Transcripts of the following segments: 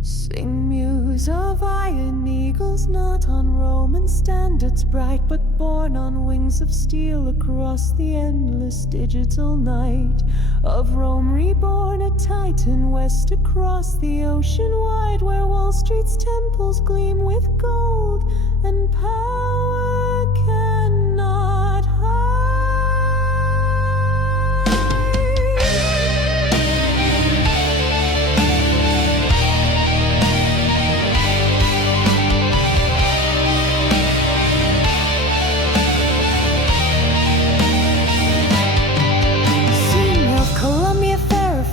Sing muse of iron eagles, not on Roman standards bright, but borne on wings of steel across the endless digital night of Rome reborn, a titan west across the ocean wide, where Wall Street's temples gleam with gold and power cannot hide.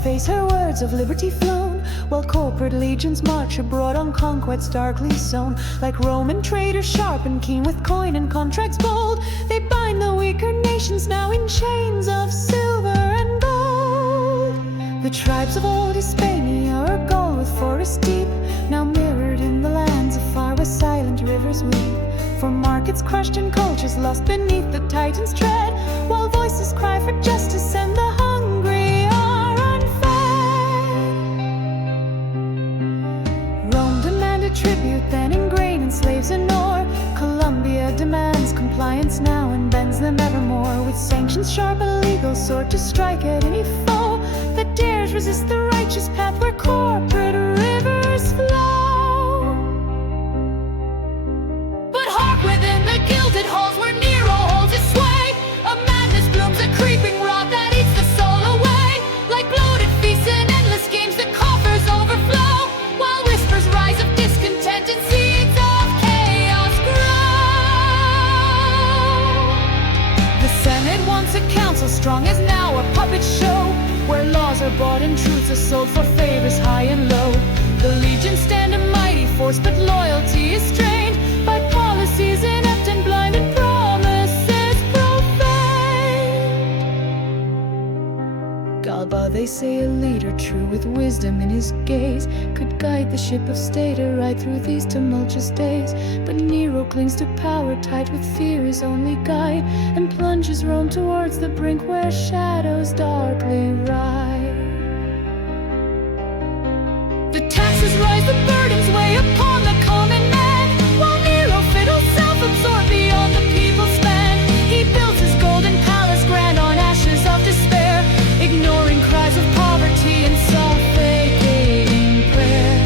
Face her words of liberty flown, while corporate legions march abroad on conquests darkly sown. Like Roman traders sharp and keen with coin and contracts bold, they bind the weaker nations now in chains of silver and gold. The tribes of old Hispania are gone with forests deep, now mirrored in the lands afar where silent rivers weep. For markets crushed and cultures lost beneath the Titan's tread, while voices cry for justice and the hungry tribute, then in grain and slaves and ore. Colombia demands compliance now and bends them evermore, with sanctions sharp and legal sword to strike at any foe that dares resist the righteous path where corporate rivers flow. But hark within the gilded halls where Nero holds his sway, a madness blooms, a creeping rot that eats the soul away. Like bloated feasts and endless games, the coffers overflow, while whispers rise of discontent and seeds of chaos grow. The Senate, once a council strong, is now a puppet show, where laws are bought and truths are sold for favors high and low. The legions stand a mighty force, but loyalty is strained by policies inept and blind and promises profane. Galba, they say, a leader true with wisdom in his gaze, could guide the ship of state right through these tumultuous days. But Nero clings to power, tight with fear his only guide, and plunges Rome towards the brink where shadows darkly ride. The taxes rise, the burdens weigh upon the common man, while Nero fiddles self-absorbed beyond the people's span. He builds his golden palace grand on ashes of despair, ignoring cries of poverty and suffocating prayer.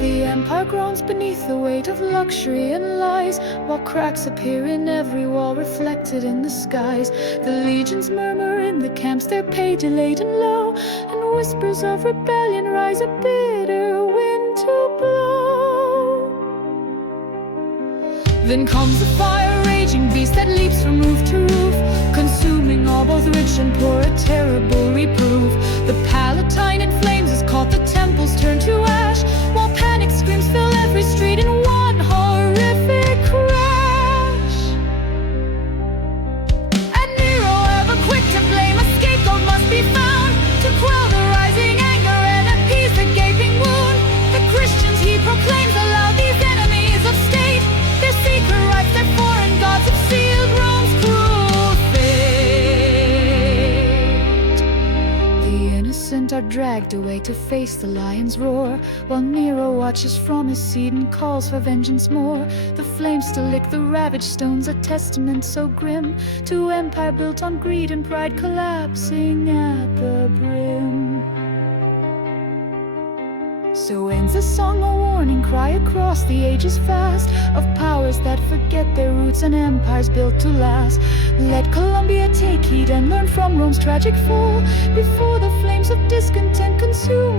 The empire groans beneath the weight of luxury and lies, while cracks appear in every wall reflected in the skies. The legions murmur in the camps, their pay delayed and low, and whispers of rebellion rise, a bitter wind to blow. Then comes the fire, raging beast that leaps from roof to roof, consuming all both rich and poor, a terrible reproof. The Palatine in flames is caught, the temples turn to ash, while panic screams fill every street in one horrific crash. And Nero, ever quick to blame, a scapegoat must be found to quell the rising anger and appease the gaping wound. The Christians he proclaims aloud, these enemies of state, their secret rites, their foreign gods have sealed Rome's cruel fate. The innocent are dragged away to face the lion's roar, while Nero watches from his seat and calls for vengeance more. The flames still lick the ravaged stones, a testament so grim to empire built on greed and pride, collapsing at the brim. So ends a song, a warning cry across the ages vast, of powers that forget their roots and empires built to last. Let Colombia take heed and learn from Rome's tragic fall, before the flames of discontent consume